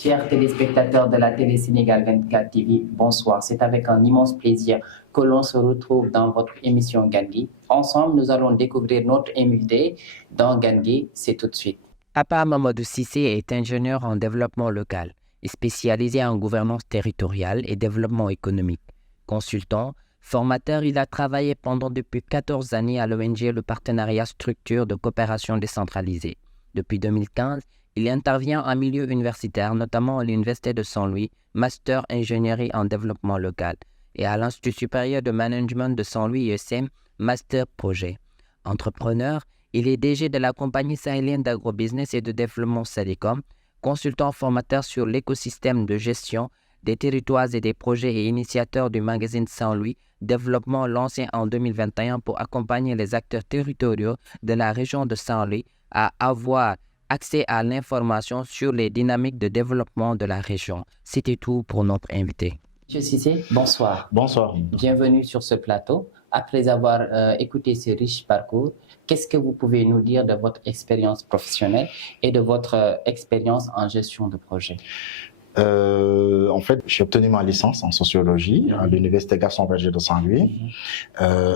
Chers téléspectateurs de la télé Sénégal 24 TV, bonsoir. C'est avec un immense plaisir que l'on se retrouve dans votre émission Gangui. Ensemble, nous allons découvrir notre invité dans Gangui. C'est tout de suite. Papa Mamadou Cissé est ingénieur en développement local et spécialisé en gouvernance territoriale et développement économique. Consultant, formateur, il a travaillé pendant depuis 14 années à l'ONG Le Partenariat Structure de coopération décentralisée. Depuis 2015, il intervient en milieu universitaire, notamment à l'Université de Saint-Louis, Master Ingénierie en développement local, et à l'Institut supérieur de management de Saint-Louis ISM, Master Projet. Entrepreneur, il est DG de la compagnie sahélienne d'agrobusiness et de développement Sadecom, consultant formateur sur l'écosystème de gestion des territoires et des projets et initiateur du magazine Saint-Louis Développement lancé en 2021 pour accompagner les acteurs territoriaux de la région de Saint-Louis à avoir accès à l'information sur les dynamiques de développement de la région. C'était tout pour notre invité. Monsieur Cissé, bonsoir. Bonsoir. Bienvenue sur ce plateau. Après avoir écouté ce riche parcours, qu'est-ce que vous pouvez nous dire de votre expérience professionnelle et de votre expérience en gestion de projet? En fait, j'ai obtenu ma licence en sociologie à l'université Gaston Berger de Saint-Louis.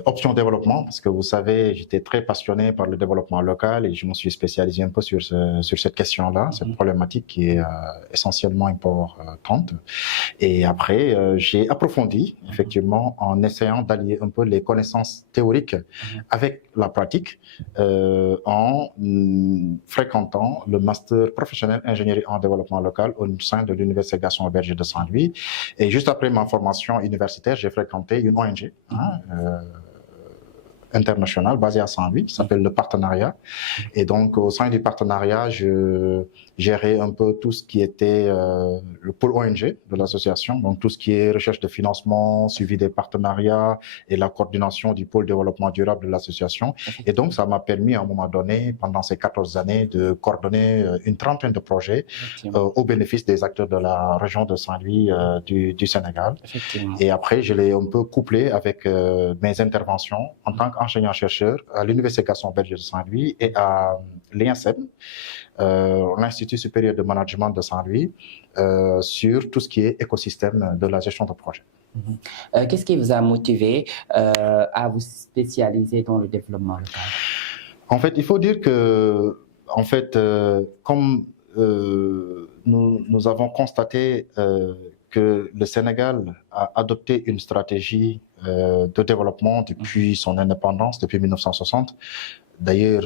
Option développement, parce que vous savez, j'étais très passionné par le développement local et je me suis spécialisé un peu sur cette question-là, cette problématique qui est essentiellement importante. Et après, j'ai approfondi, effectivement, en essayant d'allier un peu les connaissances théoriques avec la pratique, en fréquentant le master professionnel ingénierie en développement local au sein de l'université Gaston Berger de Saint-Louis. Et juste après ma formation universitaire, j'ai fréquenté une ONG internationale basée à Saint-Louis qui s'appelle le Partenariat. Et donc, au sein du Partenariat, je gérais un peu tout ce qui était le pôle ONG de l'association, donc tout ce qui est recherche de financement, suivi des partenariats et la coordination du pôle développement durable de l'association. Et donc, ça m'a permis à un moment donné, pendant ces 14 années, de coordonner une trentaine de projets au bénéfice des acteurs de la région de Saint-Louis du Sénégal. Et après, je l'ai un peu couplé avec mes interventions en tant qu'enseignant-chercheur à l'Université Gaston Berger de Saint-Louis et à l'INSEP, l'Institut supérieur de management de Saint-Louis, sur tout ce qui est écosystème de la gestion de projet. Qu'est-ce qui vous a motivé à vous spécialiser dans le développement local? En fait, il faut dire que, en fait, comme nous avons constaté que le Sénégal a adopté une stratégie de développement depuis son indépendance, depuis 1960. D'ailleurs,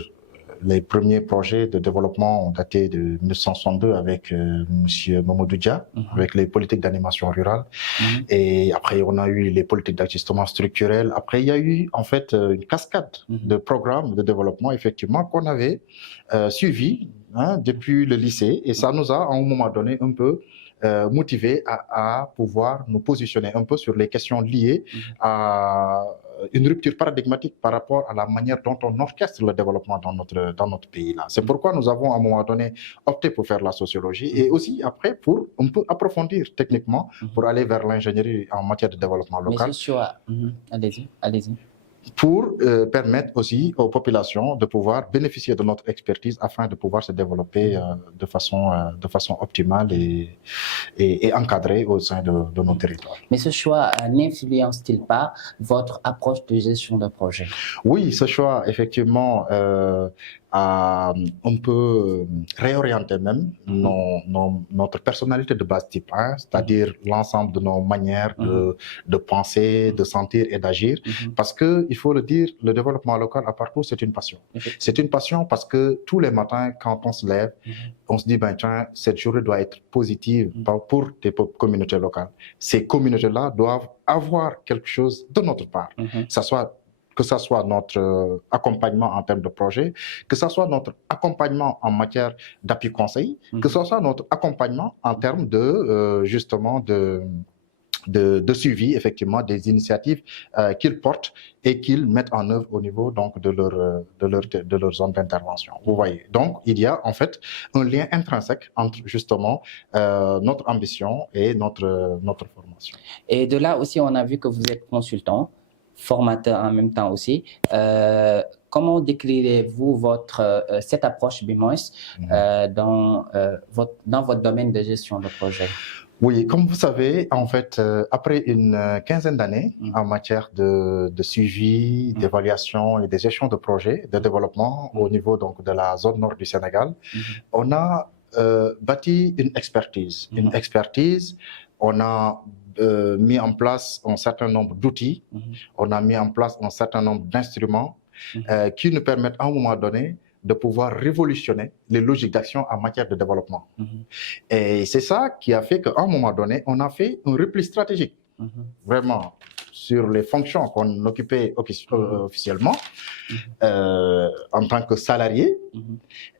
les premiers projets de développement ont daté de 1962 avec M. Mamadou Dia, avec les politiques d'animation rurale. Et après, on a eu les politiques d'ajustement structurel. Après, il y a eu en fait une cascade de programmes de développement, effectivement, qu'on avait suivis depuis le lycée. Et ça nous a, à un moment donné, un peu motivés à pouvoir nous positionner un peu sur les questions liées à une rupture paradigmatique par rapport à la manière dont on orchestre le développement dans notre pays-là. C'est pourquoi nous avons à un moment donné opté pour faire la sociologie et aussi après pour un peu approfondir techniquement pour aller vers l'ingénierie en matière de développement local. Mais ce choix, allez-y. Pour permettre aussi aux populations de pouvoir bénéficier de notre expertise afin de pouvoir se développer de façon optimale et encadrée au sein de nos territoires. Mais ce choix n'influence-t-il pas votre approche de gestion de projet? Oui, ce choix, effectivement, a un peu réorienté même notre personnalité de base type 1, c'est-à-dire l'ensemble de nos manières de penser, de sentir et d'agir. Parce que, il faut le dire, le développement local à partout, c'est une passion. C'est une passion parce que tous les matins, quand on se lève, on se dit, ben tiens, cette journée doit être positive pour des communautés locales. Ces communautés-là doivent avoir quelque chose de notre part. Que ce soit notre accompagnement en termes de projet, que ce soit notre accompagnement en matière d'appui conseil, que ce soit notre accompagnement en termes de, justement, de suivi, effectivement, des initiatives qu'ils portent et qu'ils mettent en œuvre au niveau donc, de leur zone d'intervention. Vous voyez. Donc, il y a en fait un lien intrinsèque entre, justement, notre ambition et notre formation. Et de là aussi, on a vu que vous êtes consultant. formateur en même temps aussi. Comment décrirez-vous cette approche BIMOS dans votre domaine de gestion de projet? Oui, comme vous savez, en fait, après une quinzaine d'années en matière de suivi, d'évaluation et de gestion de projets de développement au niveau donc de la zone nord du Sénégal, on a bâti une expertise. Une expertise, on a mis en place un certain nombre d'outils, on a mis en place un certain nombre d'instruments qui nous permettent à un moment donné de pouvoir révolutionner les logiques d'action en matière de développement. Et c'est ça qui a fait qu'à un moment donné, on a fait un repli stratégique, vraiment, sur les fonctions qu'on occupait officiellement en tant que salarié,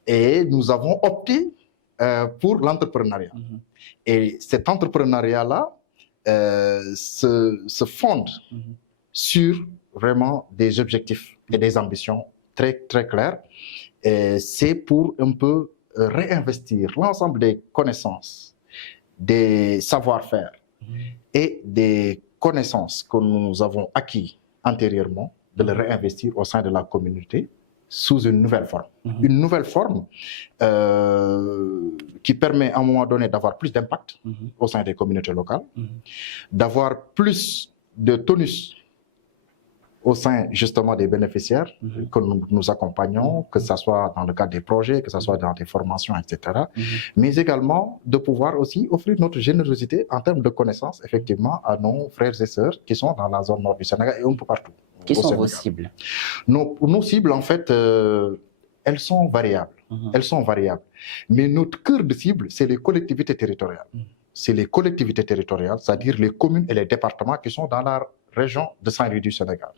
et nous avons opté pour l'entrepreneuriat. Et cet entrepreneuriat-là se fonde sur vraiment des objectifs et des ambitions très, très claires. C'est pour un peu réinvestir l'ensemble des connaissances, des savoir-faire et des connaissances que nous avons acquis antérieurement, de les réinvestir au sein de la communauté sous une nouvelle forme. Une nouvelle forme qui permet à un moment donné d'avoir plus d'impact au sein des communautés locales, d'avoir plus de tonus au sein justement des bénéficiaires que nous accompagnons, que ce soit dans le cadre des projets, que ce soit dans des formations, etc. Mais également de pouvoir aussi offrir notre générosité en termes de connaissances, effectivement, à nos frères et sœurs qui sont dans la zone nord du Sénégal et un peu partout. Qui sont vos cibles? Nos cibles, en fait, elles sont variables. Elles sont variables. Mais notre cœur de cible, c'est les collectivités territoriales. C'est les collectivités territoriales, c'est-à-dire les communes et les départements qui sont dans la région de Saint-Louis du Sénégal.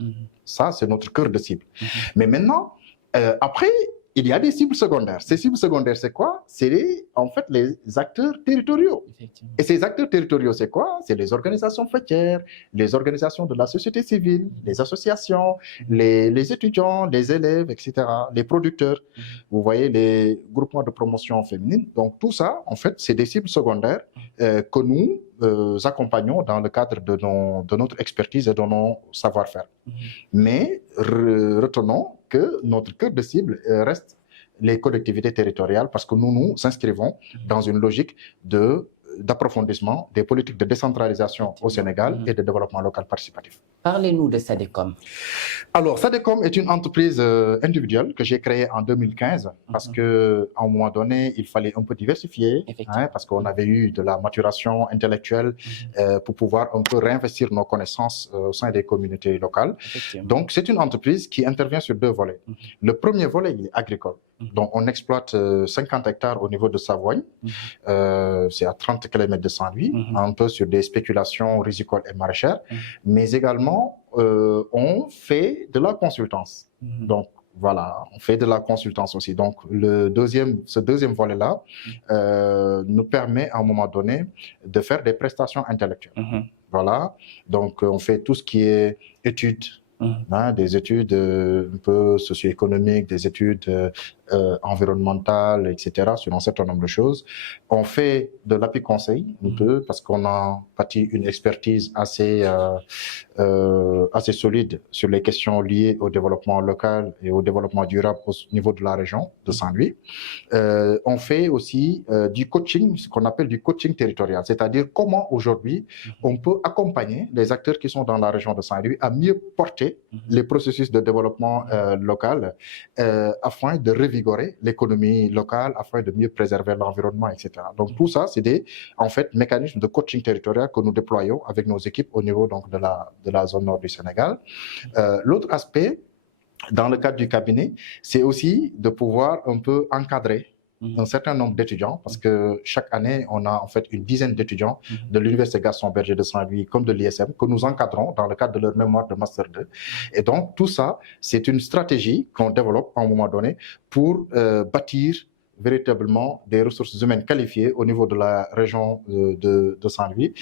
Ça, c'est notre cœur de cible. Mais maintenant, après, il y a des cibles secondaires. Ces cibles secondaires, c'est quoi? C'est en fait les acteurs territoriaux. Et ces acteurs territoriaux, c'est quoi? C'est les organisations faîtières, les organisations de la société civile, les associations, les étudiants, les élèves, etc., les producteurs. Vous voyez, les groupements de promotion féminine. Donc tout ça, en fait, c'est des cibles secondaires que nous accompagnons dans le cadre de notre expertise et de nos savoir-faire. Mais retenons que notre cœur de cible reste les collectivités territoriales parce que nous nous inscrivons dans une logique d'approfondissement des politiques de décentralisation au Sénégal et de développement local participatif. Parlez-nous de SADECOM. Alors, SADECOM est une entreprise individuelle que j'ai créée en 2015 parce qu'à un moment donné, il fallait un peu diversifier parce qu'on avait eu de la maturation intellectuelle pour pouvoir un peu réinvestir nos connaissances au sein des communautés locales. Donc, c'est une entreprise qui intervient sur deux volets. Le premier volet, il est agricole. Donc, on exploite 50 hectares au niveau de Savoie. C'est à 30 km de Saint-Louis, un peu sur des spéculations rizicoles et maraîchères. Mais également, on fait de la consultance. Donc, voilà, on fait de la consultance aussi. Donc, ce deuxième volet-là nous permet à un moment donné de faire des prestations intellectuelles. Voilà, donc on fait tout ce qui est études, des études un peu socio-économiques, des études environnementales, etc., sur un certain nombre de choses. On fait de l'appui conseil, un peu, parce qu'on a bâti une expertise assez solide sur les questions liées au développement local et au développement durable au niveau de la région de Saint-Louis. On fait aussi du coaching, ce qu'on appelle du coaching territorial, c'est-à-dire comment aujourd'hui on peut accompagner les acteurs qui sont dans la région de Saint-Louis à mieux porter les processus de développement local afin de revigorer l'économie locale, afin de mieux préserver l'environnement, etc. Donc tout ça, c'est des mécanismes de coaching territorial que nous déployons avec nos équipes au niveau donc, de la zone nord du Sénégal. L'autre aspect, dans le cadre du cabinet, c'est aussi de pouvoir un peu encadrer un certain nombre d'étudiants, parce que chaque année, on a en fait une dizaine d'étudiants de l'Université Gaston Berger de Saint-Louis comme de l'ISM que nous encadrons dans le cadre de leur mémoire de Master 2. Et donc, tout ça, c'est une stratégie qu'on développe à un moment donné pour bâtir véritablement des ressources humaines qualifiées au niveau de la région de Saint-Louis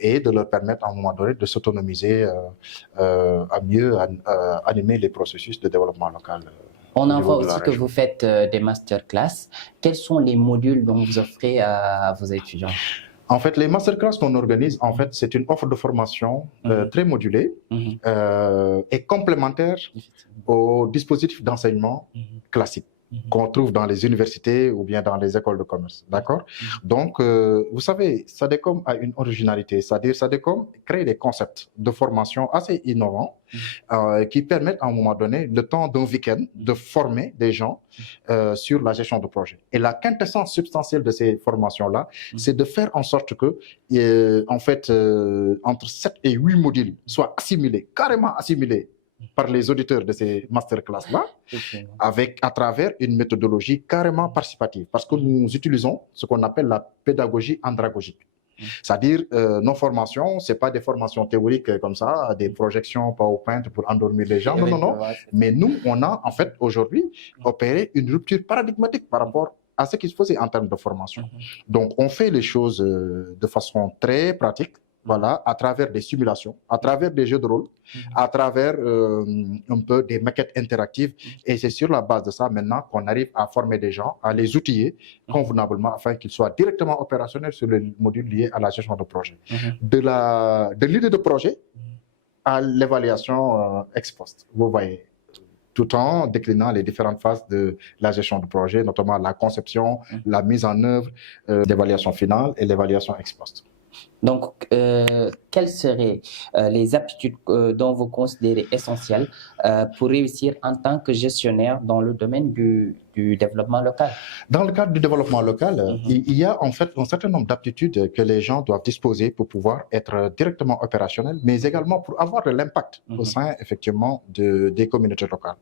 et de leur permettre à un moment donné de s'autonomiser à mieux animer les processus de développement local. On en voit aussi que vous faites des masterclass. Quels sont les modules dont vous offrez à vos étudiants? En fait, les masterclass qu'on organise, en fait, c'est une offre de formation très modulée et complémentaire au dispositif d'enseignement classique qu'on trouve dans les universités ou bien dans les écoles de commerce. D'accord? Donc, vous savez, SADECOM a une originalité, c'est-à-dire SADECOM crée des concepts de formation assez innovants qui permettent à un moment donné, le temps d'un week-end, de former des gens sur la gestion de projet. Et la quintessence substantielle de ces formations-là, c'est de faire en sorte que, en fait, entre 7 et 8 modules soient assimilés, carrément assimilés par les auditeurs de ces masterclass-là, à travers une méthodologie carrément participative. Parce que nous utilisons ce qu'on appelle la pédagogie andragogique. C'est-à-dire, nos formations, ce n'est pas des formations théoriques comme ça, des projections PowerPoint pour endormir les gens. Non, non, non. Mais nous, on a en fait aujourd'hui opéré une rupture paradigmatique par rapport à ce qui se faisait en termes de formation. Donc, on fait les choses de façon très pratique. Voilà, à travers des simulations, à travers des jeux de rôle, à travers un peu des maquettes interactives. Et c'est sur la base de ça maintenant qu'on arrive à former des gens, à les outiller convenablement afin qu'ils soient directement opérationnels sur les modules liés à la gestion de projet. De l'idée de projet à l'évaluation ex post. Vous voyez, tout en déclinant les différentes phases de la gestion de projet, notamment la conception, la mise en œuvre, l'évaluation finale et l'évaluation ex post. Donc, quelles seraient les aptitudes dont vous considérez essentielles pour réussir en tant que gestionnaire dans le domaine du développement local? Dans le cadre du développement local, il y a en fait un certain nombre d'aptitudes que les gens doivent disposer pour pouvoir être directement opérationnels, mais également pour avoir de l'impact au sein, effectivement, des communautés locales.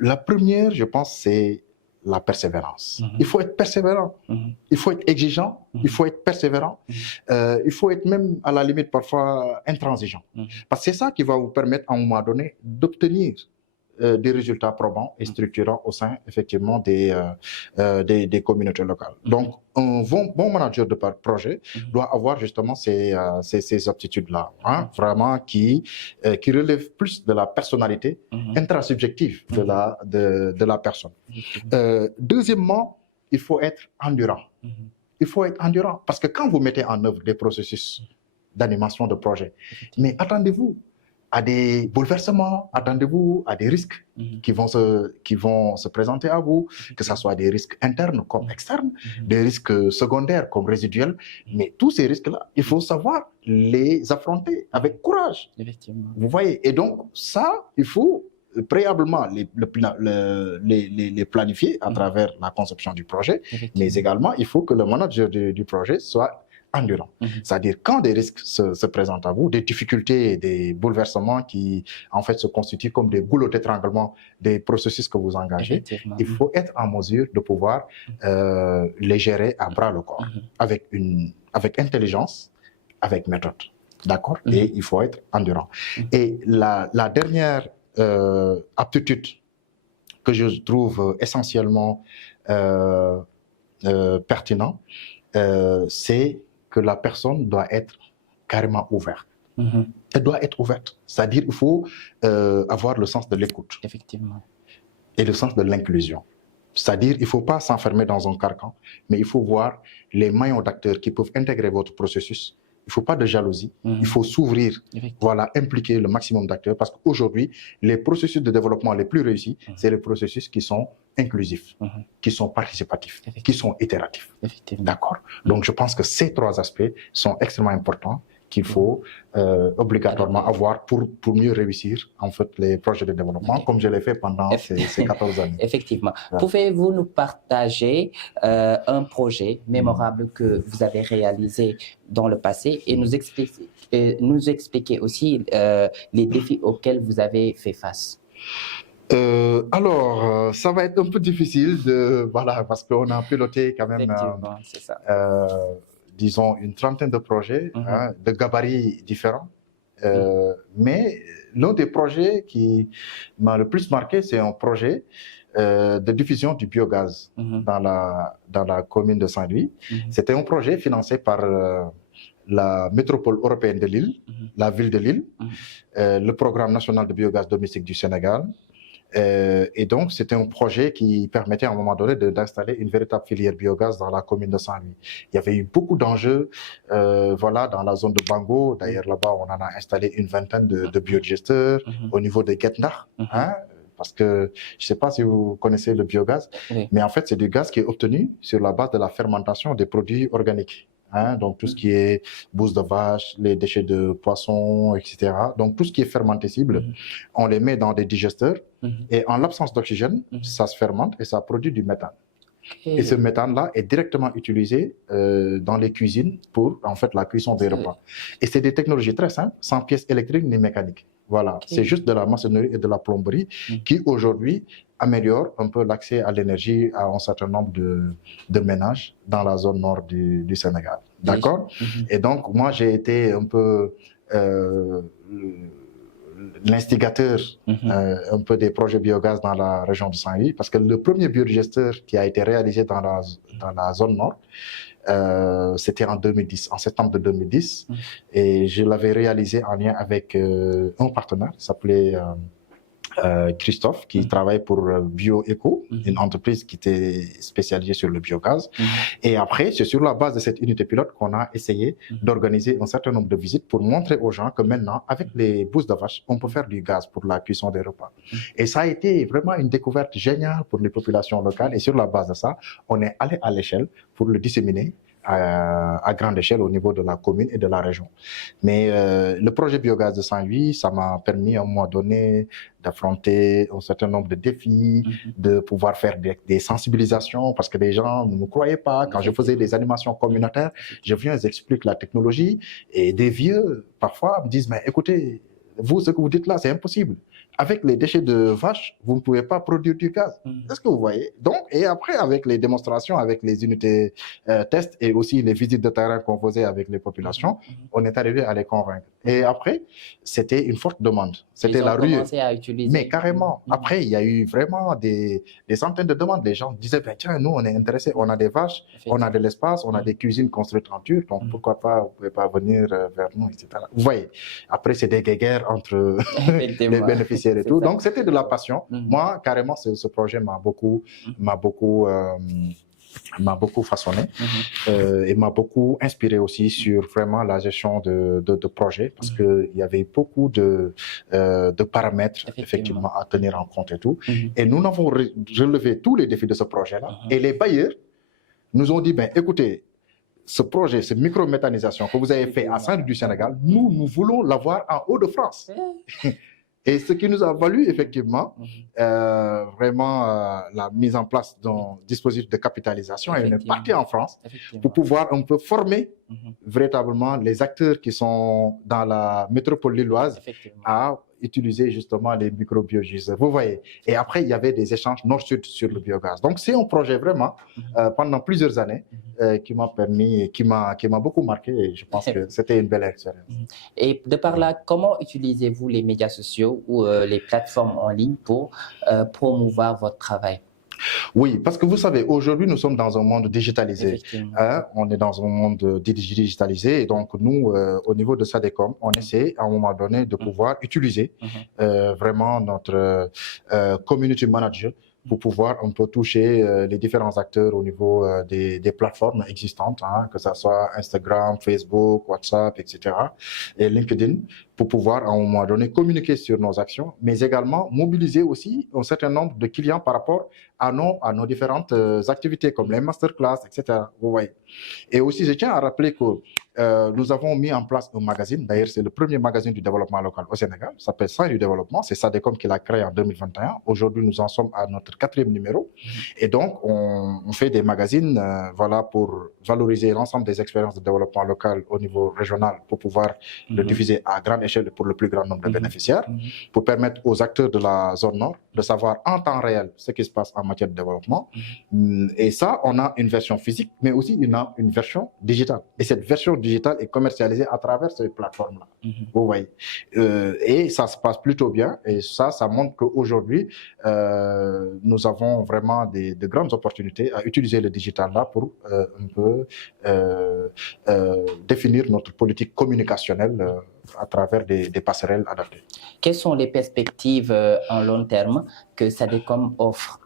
La première, je pense, c'est la persévérance. Il faut être persévérant, il faut être exigeant, il faut être persévérant, il faut être même à la limite parfois intransigeant. Parce que c'est ça qui va vous permettre à un moment donné d'obtenir des résultats probants et structurants au sein effectivement des communautés locales. Donc un bon manager de projet doit avoir justement ces aptitudes-là, hein, vraiment qui relèvent plus de la personnalité intrasubjective de la personne. Deuxièmement, il faut être endurant. Il faut être endurant parce que quand vous mettez en œuvre des processus d'animation de projet, mais attendez-vous à des bouleversements, attendez-vous à des risques qui vont se présenter à vous, que ce soit des risques internes comme externes, des risques secondaires comme résiduels, mais tous ces risques-là, il faut savoir les affronter avec courage. Effectivement. Vous voyez, et donc ça, il faut préalablement les planifier à travers la conception du projet, mais également il faut que le manager du projet soit endurant. C'est-à-dire quand des risques se présentent à vous, des difficultés et des bouleversements qui en fait se constituent comme des goulots d'étranglement des processus que vous engagez, il faut être en mesure de pouvoir les gérer à bras le corps, avec intelligence, avec méthode. D'accord? Et il faut être endurant. Et la dernière aptitude que je trouve essentiellement pertinent, c'est que la personne doit être carrément ouverte. Elle doit être ouverte. C'est-à-dire qu'il faut avoir le sens de l'écoute. Effectivement. Et le sens de l'inclusion. C'est-à-dire qu'il ne faut pas s'enfermer dans un carcan, mais il faut voir les maillons d'acteurs qui peuvent intégrer votre processus. Il ne faut pas de jalousie, il faut s'ouvrir, voilà, impliquer le maximum d'acteurs parce qu'aujourd'hui, les processus de développement les plus réussis, c'est les processus qui sont inclusifs, qui sont participatifs, qui sont itératifs. D'accord? Donc, je pense que ces trois aspects sont extrêmement importants qu'il faut obligatoirement avoir pour mieux réussir en fait les projets de développement comme je l'ai fait pendant ces 14 années. Effectivement. Ouais. Pouvez-vous nous partager un projet mémorable que vous avez réalisé dans le passé et nous expliquer aussi les défis auxquels vous avez fait face? Alors, ça va être un peu difficile voilà, parce qu'on a piloté quand même c'est ça. Disons une trentaine de projets de gabarits différents. Mais l'un des projets qui m'a le plus marqué, c'est un projet de diffusion du biogaz dans la commune de Saint-Louis. C'était un projet financé par la métropole européenne de Lille, la ville de Lille, le programme national de biogaz domestique du Sénégal, Et donc, c'était un projet qui permettait à un moment donné d'installer une véritable filière biogaz dans la commune de Saint-Louis. Il y avait eu beaucoup d'enjeux voilà, dans la zone de Bango. D'ailleurs, là-bas, on en a installé une vingtaine de biodigesteurs au niveau de Guetnach. Parce que je ne sais pas si vous connaissez le biogaz, mais en fait, c'est du gaz qui est obtenu sur la base de la fermentation des produits organiques. Donc, tout ce qui est bouse de vache, les déchets de poisson, etc. Donc, tout ce qui est fermentescible, on les met dans des digesteurs et en l'absence d'oxygène, ça se fermente et ça produit du méthane. Et ce méthane-là est directement utilisé dans les cuisines pour en fait la cuisson des repas. Et c'est des technologies très simples, sans pièces électriques ni mécaniques. Voilà, c'est juste de la maçonnerie et de la plomberie qui aujourd'hui améliore un peu l'accès à l'énergie à un certain nombre de ménages dans la zone nord du Sénégal. D'accord? Et donc, moi, j'ai été un peu l'instigateur un peu des projets biogaz dans la région de Saint-Louis, parce que le premier biodigesteur qui a été réalisé dans la zone nord, c'était en 2010, en septembre de 2010, et je l'avais réalisé en lien avec un partenaire qui s'appelait Christophe, qui travaille pour BioEco, une entreprise qui était spécialisée sur le biogaz. Et après, c'est sur la base de cette unité pilote qu'on a essayé d'organiser un certain nombre de visites pour montrer aux gens que maintenant, avec les bousses de vache, on peut faire du gaz pour la cuisson des repas. Et ça a été vraiment une découverte géniale pour les populations locales. Et sur la base de ça, on est allé à l'échelle pour le disséminer à grande échelle au niveau de la commune et de la région. Mais le projet biogaz de Saint-Louis, ça m'a permis à un moment donné d'affronter un certain nombre de défis, de pouvoir faire des sensibilisations, parce que les gens ne me croyaient pas. Quand je faisais des animations communautaires, je viens, j'explique la technologie, et des vieux, parfois, me disent, mais écoutez, vous, ce que vous dites là, c'est impossible. Avec les déchets de vache, vous ne pouvez pas produire du gaz. Est-ce que vous voyez? Donc, et après, avec les démonstrations, avec les unités tests et aussi les visites de terrain qu'on faisait avec les populations, on est arrivé à les convaincre. Et après, c'était une forte demande. C'était la rue. À utiliser. Mais carrément. Après, il y a eu vraiment des centaines de demandes. Les gens disaient, ben, tiens, nous, on est intéressés. On a des vaches, on a de l'espace, on a des cuisines construites en Turc. Donc, pourquoi pas, vous ne pouvez pas venir vers nous, etc. Vous voyez. Après, c'est des guéguerres entre les bénéficiaires et tout. Donc, c'était de la passion. Moi, carrément, ce projet m'a beaucoup façonné et m'a beaucoup inspiré aussi sur vraiment la gestion de projets, parce qu'il y avait beaucoup de paramètres effectivement à tenir en compte et tout. Et nous avons relevé tous les défis de ce projet-là. Et les bailleurs nous ont dit, ben, écoutez, ce projet, cette micro-méthanisation que vous avez fait à Saint-Louis du Sénégal, nous voulons l'avoir en Hauts-de-France. Et ce qui nous a valu effectivement vraiment la mise en place d'un dispositif de capitalisation. Et on est parti en France pour pouvoir un peu former véritablement les acteurs qui sont dans la métropole lilloise à utiliser justement les micro-biogéniseurs. Vous voyez. Et après, il y avait des échanges nord-sud sur le biogaz. Donc, c'est un projet vraiment pendant plusieurs années qui m'a permis, qui m'a beaucoup marqué, et je pense que c'était une belle expérience. Et de par là, comment utilisez-vous les médias sociaux ou les plateformes en ligne pour promouvoir votre travail? Oui, parce que vous savez, aujourd'hui, nous sommes dans un monde digitalisé. On est dans un monde digitalisé, et donc nous, au niveau de Sadecom, on essaie à un moment donné de pouvoir utiliser vraiment notre community manager pour pouvoir un peu toucher les différents acteurs au niveau des plateformes existantes, que ce soit Instagram, Facebook, WhatsApp, etc., et LinkedIn, pour pouvoir à un moment donné communiquer sur nos actions, mais également mobiliser aussi un certain nombre de clients par rapport à nos différentes activités, comme les masterclass, etc. Vous voyez. Et aussi, je tiens à rappeler que nous avons mis en place un magazine. D'ailleurs, c'est le premier magazine du développement local au Sénégal. Ça s'appelle Saint-Louis Développement. C'est Sadecom qui l'a créé en 2021. Aujourd'hui, nous en sommes à notre 4e numéro. Et donc, on fait des magazines voilà, pour valoriser l'ensemble des expériences de développement local au niveau régional, pour pouvoir le diffuser à grande échelle pour le plus grand nombre de bénéficiaires, pour permettre aux acteurs de la zone nord de savoir en temps réel ce qui se passe en matière de développement. Et ça, on a une version physique, mais aussi une version digitale. Et cette version digitale est commercialisée à travers ces plateformes-là. Vous voyez. Et ça se passe plutôt bien. Et ça montre qu'aujourd'hui, nous avons vraiment de grandes opportunités à utiliser le digital-là pour un peu définir notre politique communicationnelle à travers des passerelles adaptées. Quelles sont les perspectives en long terme que SADECOM offre?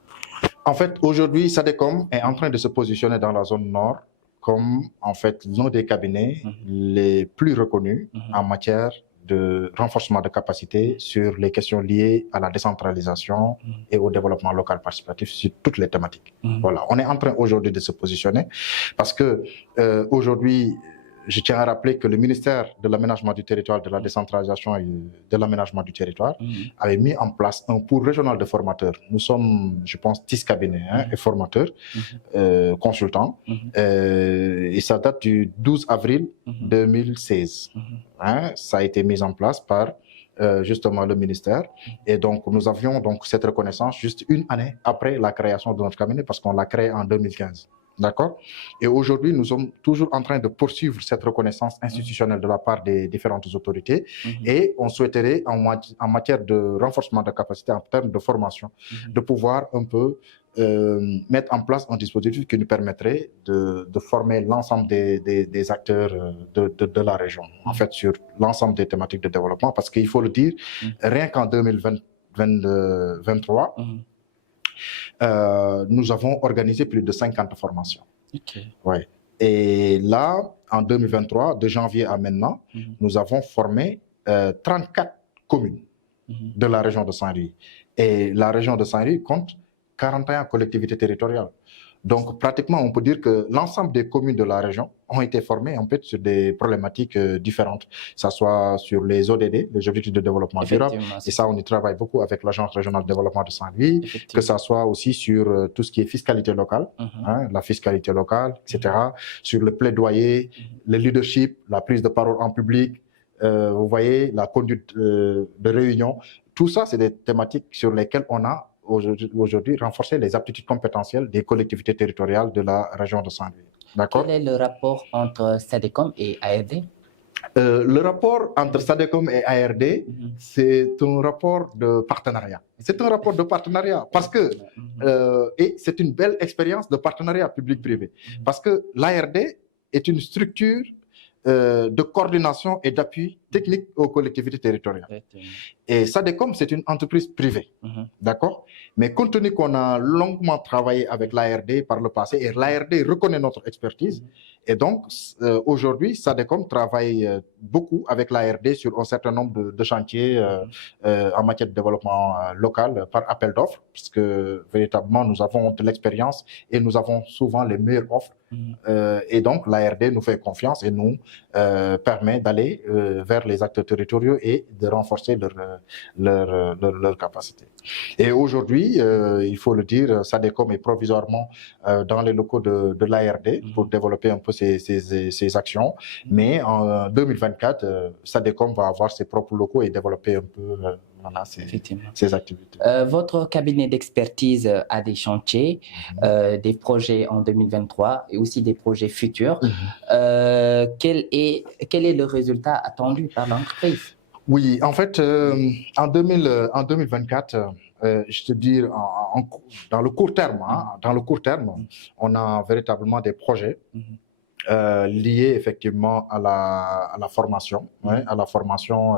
En fait, aujourd'hui, SADECOM est en train de se positionner dans la zone nord comme en fait l'un des cabinets les plus reconnus en matière de renforcement de capacité sur les questions liées à la décentralisation et au développement local participatif sur toutes les thématiques. Voilà, on est en train aujourd'hui de se positionner parce que aujourd'hui, je tiens à rappeler que le ministère de l'aménagement du territoire, de la décentralisation et de l'aménagement du territoire avait mis en place un pool régional de formateurs. Nous sommes, je pense, 10 cabinets et formateurs, consultants, et ça date du 12 avril 2016. Ça a été mis en place par justement le ministère, et donc nous avions donc cette reconnaissance juste une année après la création de notre cabinet parce qu'on l'a créé en 2015. D'accord? Et aujourd'hui, nous sommes toujours en train de poursuivre cette reconnaissance institutionnelle de la part des différentes autorités et on souhaiterait, en matière de renforcement de capacité, en termes de formation, de pouvoir un peu mettre en place un dispositif qui nous permettrait de former l'ensemble des acteurs de la région, en fait, sur l'ensemble des thématiques de développement, parce qu'il faut le dire, rien qu'en 2023, nous avons organisé plus de 50 formations. Ouais. Et là, en 2023, de janvier à maintenant, nous avons formé 34 communes de la région de Saint-Louis. Et la région de Saint-Louis compte 41 collectivités territoriales. Donc, pratiquement, on peut dire que l'ensemble des communes de la région ont été formées en fait sur des problématiques différentes, que ce soit sur les ODD, les objectifs de développement durable, et ça, on y travaille beaucoup avec l'Agence régionale de développement de Saint-Louis, que ce soit aussi sur tout ce qui est fiscalité locale, la fiscalité locale, etc., sur le plaidoyer, le leadership, la prise de parole en public, vous voyez, la conduite de réunion. Tout ça, c'est des thématiques sur lesquelles on a aujourd'hui renforcer les aptitudes compétentielles des collectivités territoriales de la région de Saint-Louis. D'accord? Quel est le rapport entre SADECOM et ARD? Le rapport entre SADECOM et ARD, c'est un rapport de partenariat. C'est un rapport de partenariat parce que, et c'est une belle expérience de partenariat public-privé, parce que l'ARD est une structure de coordination et d'appui technique aux collectivités territoriales. Et SADECOM, c'est une entreprise privée, d'accord? Mais compte tenu qu'on a longuement travaillé avec l'ARD par le passé, et l'ARD reconnaît notre expertise, et donc aujourd'hui, SADECOM travaille beaucoup avec l'ARD sur un certain nombre de chantiers en matière de développement local par appel d'offres, parce que véritablement, nous avons de l'expérience et nous avons souvent les meilleures offres. Et donc, l'ARD nous fait confiance et nous permet d'aller vers les acteurs territoriaux et de renforcer leur capacité. Et aujourd'hui, il faut le dire, SADECOM est provisoirement dans les locaux de l'ARD pour développer un peu ses actions. Mais en 2024, SADECOM va avoir ses propres locaux et développer un peu ses activités. Votre cabinet d'expertise a des chantiers, des projets en 2023 et aussi des projets futurs. Quel est le résultat attendu par l'entreprise? Oui, en fait, en 2024, je te dis, dans le court terme, on a véritablement des projets liés effectivement à la formation, à la formation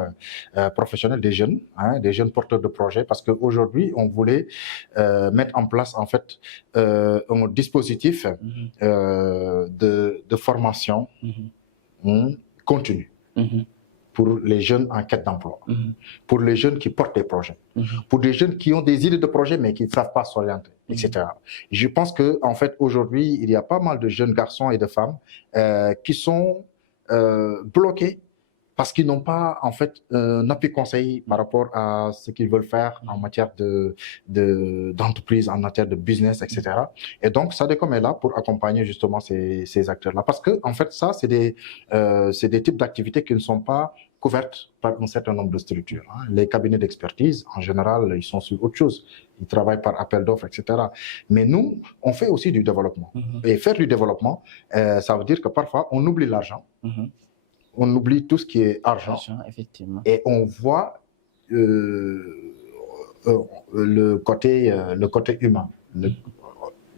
professionnelle des jeunes porteurs de projets, parce qu'aujourd'hui, on voulait mettre en place en fait un dispositif de formation continue. Pour les jeunes en quête d'emploi, pour les jeunes qui portent des projets, pour des jeunes qui ont des idées de projets mais qui ne savent pas s'orienter, etc. Je pense que en fait aujourd'hui il y a pas mal de jeunes garçons et de femmes qui sont bloqués parce qu'ils n'ont pas en fait un appui conseil par rapport à ce qu'ils veulent faire en matière d'entreprise, en matière de business, etc. Et donc SADECOM est là pour accompagner justement ces acteurs-là, parce que en fait ça c'est des types d'activités qui ne sont pas couvertes par un certain nombre de structures. Les cabinets d'expertise, en général, ils sont sur autre chose. Ils travaillent par appel d'offres, etc. Mais nous, on fait aussi du développement. Et faire du développement, ça veut dire que parfois, on oublie l'argent. On oublie tout ce qui est argent, effectivement. Et on voit le côté humain. Vous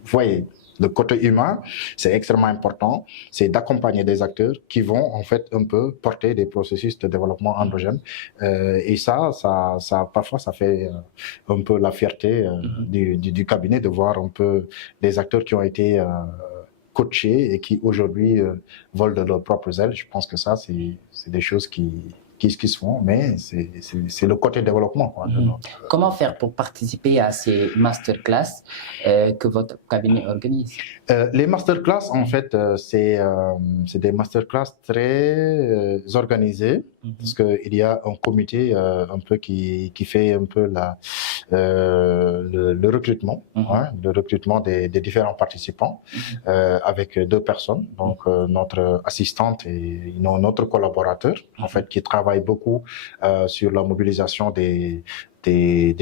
voyez, Le côté humain, c'est extrêmement important. C'est d'accompagner des acteurs qui vont en fait un peu porter des processus de développement endogène. Et ça, parfois, ça fait un peu la fierté du cabinet de voir un peu des acteurs qui ont été coachés et qui aujourd'hui volent de leurs propres ailes. Je pense que ça, c'est des choses qui se font, mais c'est le côté développement. Quoi, Comment faire pour participer à ces masterclass que votre cabinet organise? Les masterclass, en fait, c'est des masterclass très organisés, parce qu'il y a un comité un peu qui fait un peu le recrutement, le recrutement des différents participants avec 2 personnes, donc notre assistante et notre collaborateur, en fait, qui travaille beaucoup sur la mobilisation des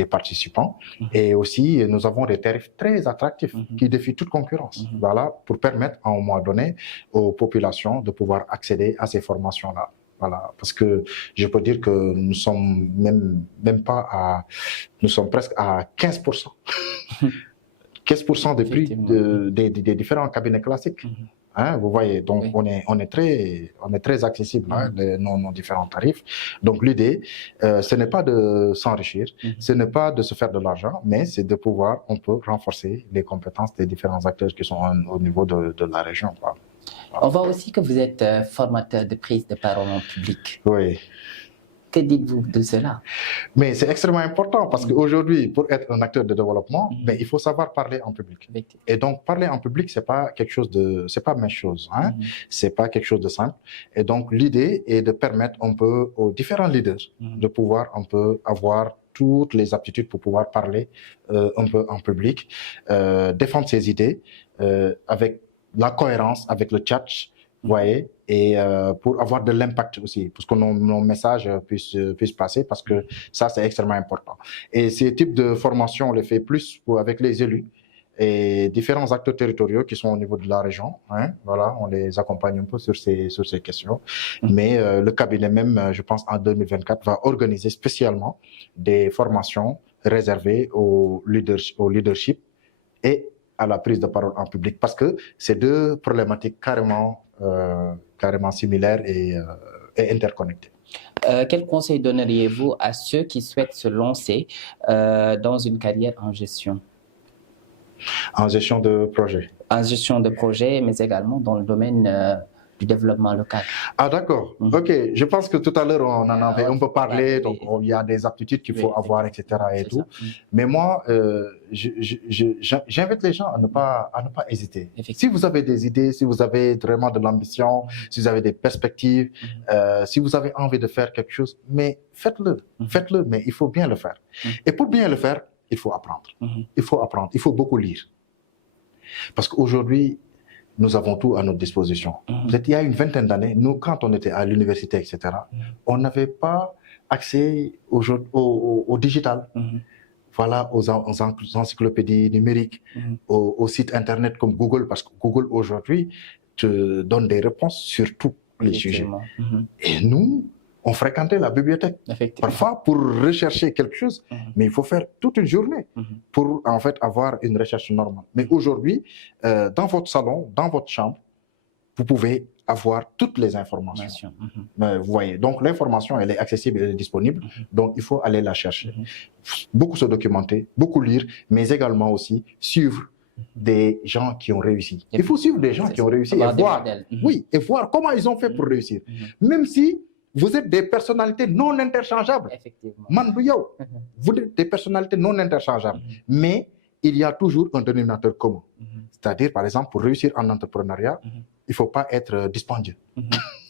participants. Et aussi, nous avons des tarifs très attractifs qui défient toute concurrence. Voilà, pour permettre à un moment donné aux populations de pouvoir accéder à ces formations-là. Voilà, parce que je peux dire que nous sommes même pas à, nous sommes presque à 15%. 15% des prix des différents cabinets classiques. Hein, vous voyez, donc on est très accessible nos différents tarifs. Donc l'idée, ce n'est pas de s'enrichir, ce n'est pas de se faire de l'argent, mais c'est de pouvoir renforcer les compétences des différents acteurs qui sont au niveau de la région. Quoi. On voit aussi que vous êtes formateur de prise de parole en public. Oui. Que dites-vous de cela? Mais c'est extrêmement important parce qu'aujourd'hui, pour être un acteur de développement, il faut savoir parler en public. Et donc, parler en public, c'est pas même chose, hein. C'est pas quelque chose de simple. Et donc, l'idée est de permettre un peu aux différents leaders de pouvoir un peu avoir toutes les aptitudes pour pouvoir parler un peu en public, défendre ses idées avec la cohérence, avec le tchatch, vous voyez, et pour avoir de l'impact aussi, pour que nos messages puissent passer, parce que ça, c'est extrêmement important. Et ces types de formations, on les fait plus avec les élus et différents acteurs territoriaux qui sont au niveau de la région. Hein, voilà, on les accompagne un peu sur ces questions. Mais le cabinet même, je pense, en 2024, va organiser spécialement des formations réservées au leadership et à la prise de parole en public, parce que c'est 2 problématiques carrément similaires et interconnectées. Quel conseil donneriez-vous à ceux qui souhaitent se lancer dans une carrière en gestion? En gestion de projet. En gestion de projet, mais également dans le domaine du développement local. Ah d'accord, ok. Je pense que tout à l'heure, on en avait un peu parlé, donc il y a des aptitudes qu'il faut avoir, etc. et tout. Mais moi, j'invite les gens à ne pas hésiter. Si vous avez des idées, si vous avez vraiment de l'ambition, si vous avez des perspectives, si vous avez envie de faire quelque chose, mais faites-le, mais il faut bien le faire. Et pour bien le faire, il faut apprendre. Il faut apprendre, il faut beaucoup lire. Parce qu'aujourd'hui, nous avons tout à notre disposition. Peut-être il y a une vingtaine d'années, nous, quand on était à l'université, etc., on n'avait pas accès au digital. Voilà, aux encyclopédies numériques, aux sites Internet comme Google, parce que Google, aujourd'hui, te donne des réponses sur tous les sujets. Et nous, on fréquentait la bibliothèque, parfois pour rechercher quelque chose, mais il faut faire toute une journée pour en fait avoir une recherche normale. Mais aujourd'hui, dans votre salon, dans votre chambre, vous pouvez avoir toutes les informations. Vous voyez, donc l'information, elle est accessible, elle est disponible, donc il faut aller la chercher. Beaucoup se documenter, beaucoup lire, mais également aussi suivre des gens qui ont réussi. Il faut suivre des gens qui ont réussi et voir, et voir comment ils ont fait pour réussir. Même si vous êtes des personnalités non interchangeables. Effectivement. Vous êtes des personnalités non interchangeables. Mais il y a toujours un dénominateur commun. C'est-à-dire, par exemple, pour réussir en entrepreneuriat, il ne faut pas être dispendieux.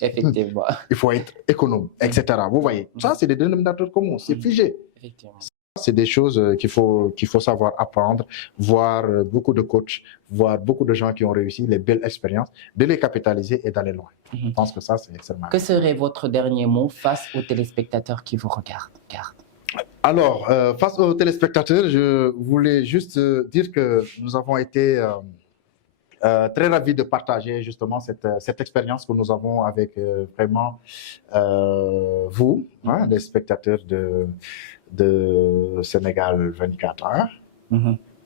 Effectivement. Il faut être économe, etc. Vous voyez, ça, c'est des dénominateurs communs, c'est figé. Effectivement. C'est des choses qu'il faut savoir apprendre, voir beaucoup de coachs, voir beaucoup de gens qui ont réussi, les belles expériences, de les capitaliser et d'aller loin. Je pense que ça, c'est extrêmement important. Que serait votre dernier mot face aux téléspectateurs qui vous regardent? Alors, face aux téléspectateurs, je voulais juste dire que nous avons été très ravis de partager justement cette expérience que nous avons avec vraiment vous, hein, les spectateurs de Sénégal 24 heures.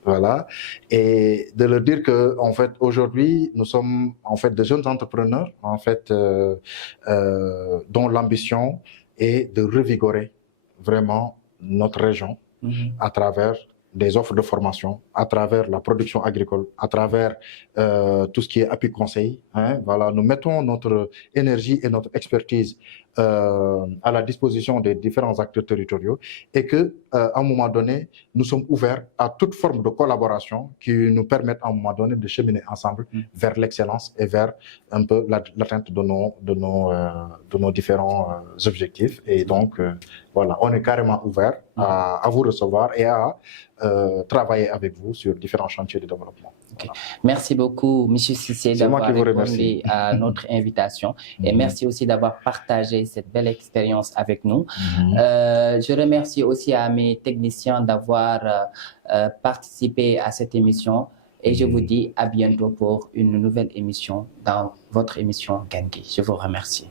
Voilà, et de leur dire que en fait aujourd'hui nous sommes en fait de jeunes entrepreneurs en fait dont l'ambition est de revigorer vraiment notre région à travers des offres de formation, à travers la production agricole, à travers tout ce qui est appui conseil. Hein, voilà, nous mettons notre énergie et notre expertise à la disposition des différents acteurs territoriaux et que, à un moment donné, nous sommes ouverts à toute forme de collaboration qui nous permette, à un moment donné, de cheminer ensemble vers l'excellence et vers un peu l'atteinte de nos différents objectifs. Et donc, voilà, on est carrément ouvert à vous recevoir et à travailler avec vous sur différents chantiers de développement. Okay. Merci beaucoup, M. Cissé, d'avoir répondu à notre invitation. Et merci aussi d'avoir partagé cette belle expérience avec nous. Je remercie aussi à mes techniciens d'avoir participé à cette émission. Et je vous dis à bientôt pour une nouvelle émission dans votre émission Gangui. Je vous remercie.